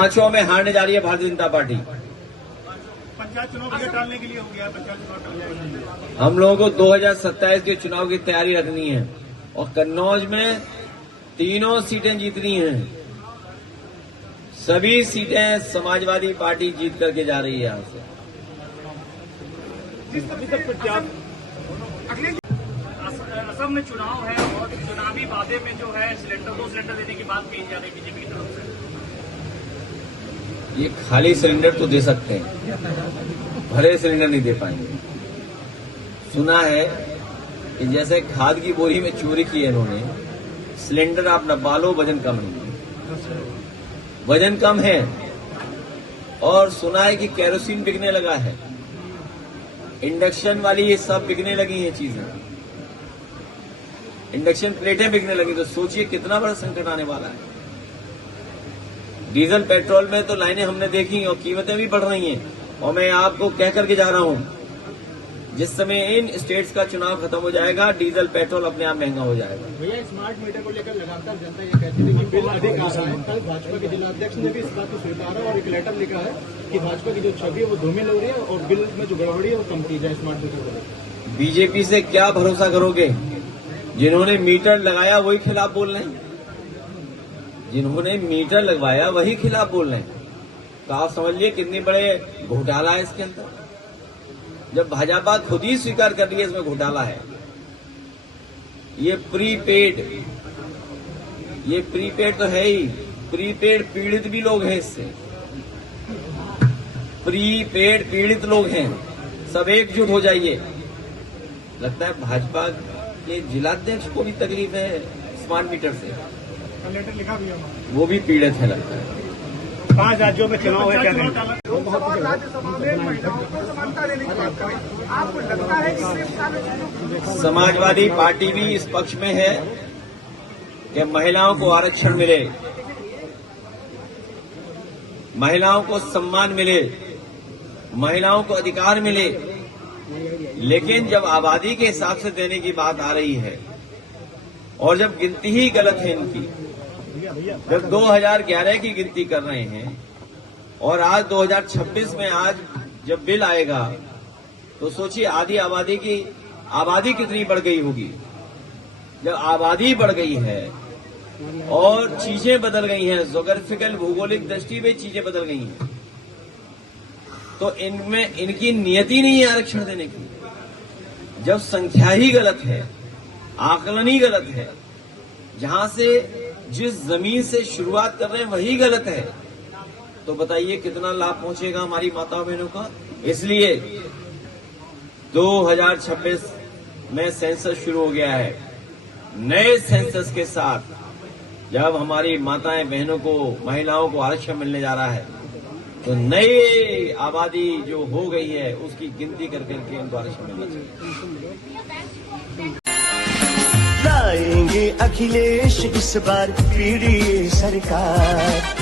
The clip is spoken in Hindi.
पांचों में हारने जा रही है भारतीय जनता पार्टी। पंचायत चुनाव टालने के लिए हो गया, पंचायत चुनाव टाल जाएगा। हम लोगों को 2027 के चुनाव की तैयारी रखनी है और कन्नौज में 3 सीटें जीतनी हैं। सभी सीटें समाजवादी पार्टी जीत करके जा रही है यहां से। असम में चुनाव है और चुनावी वादे में जो है सिलेंडर 2 सिलेंडर देने की बात कही जा रही है बीजेपी की तरफ से। ये खाली सिलेंडर तो दे सकते हैं, भरे सिलेंडर नहीं दे पाएंगे। सुना है कि जैसे खाद की बोरी में चोरी की है इन्होंने, सिलेंडर आप डब्बा लो, वजन कम नहीं, वजन कम है। और सुना है कि केरोसिन बिकने लगा है, इंडक्शन वाली ये सब बिकने लगी हैं चीजें, इंडक्शन प्लेटें बिकने लगी। तो सोचिए कितना बड़ा संकट आने वाला है। डीजल पेट्रोल में तो लाइनें हमने देखी और कीमतें भी बढ़ रही हैं। और मैं आपको कह करके जा रहा हूं, जिस समय इन स्टेट्स का चुनाव खत्म हो जाएगा, डीजल पेट्रोल अपने आप महंगा हो जाएगा। भैया, स्मार्ट मीटर को लेकर लगातार जनता ये कहती थी कि बिल अधिक आ रहा है। कल भाजपा के जिलाध्यक्ष ने भी इस बात को स्वीकारा और एक लेटर लिखा है कि भाजपा की जो छवि है वो धूमिल हो रही है और बिल में जो गड़बड़ी है वो कम की जाए स्मार्ट मीटर को लेकर। बीजेपी से क्या भरोसा करोगे? जिन्होंने मीटर लगाया वही खिलाफ बोल रहे हैं, जिन्होंने मीटर लगवाया वही खिलाफ बोल रहे हैं। तो आप समझिए कितनी बड़े घोटाला है इसके अंदर। जब भाजपा खुद ही स्वीकार कर रही है इसमें घोटाला है। ये प्रीपेड तो है ही, प्रीपेड पीड़ित भी लोग हैं इससे, प्रीपेड पीड़ित लोग हैं। सब एकजुट हो जाइए। लगता है भाजपा के जिलाध्यक्ष को भी तकलीफ है स्मार्ट मीटर से, लेटर लिखा भी है, वो भी पीड़ित है लगता है। 5 राज्यों में चुनाव है, क्या समाजवादी पार्टी भी इस पक्ष में है कि महिलाओं को आरक्षण मिले, महिलाओं को सम्मान मिले, महिलाओं को अधिकार मिले। लेकिन जब आबादी के हिसाब से देने की बात आ रही है और जब गिनती ही गलत है इनकी, जब 2011 की गिनती कर रहे हैं और आज 2026 में आज जब बिल आएगा तो सोचिए आधी आबादी की आबादी कितनी बढ़ गई होगी। जब आबादी बढ़ गई है और चीजें बदल गई हैं, ज्योग्राफिकल भौगोलिक दृष्टि में चीजें बदल गई हैं, तो इनमें इनकी नियति नहीं है आरक्षण देने की। जब संख्या ही गलत है, आकलन ही गलत है, जहां से जिस जमीन से शुरुआत कर रहे हैं वही गलत है, तो बताइए कितना लाभ पहुंचेगा हमारी माताओं बहनों का। इसलिए 2026 में सेंसस शुरू हो गया है। नए सेंसस के साथ जब हमारी माताएं बहनों को, महिलाओं को आरक्षण मिलने जा रहा है, तो नई आबादी जो हो गई है उसकी गिनती कर करके उनको आरक्षण मिलना चाहिए। लाएंगे अखिलेश इस बार पीढ़ी सरकार।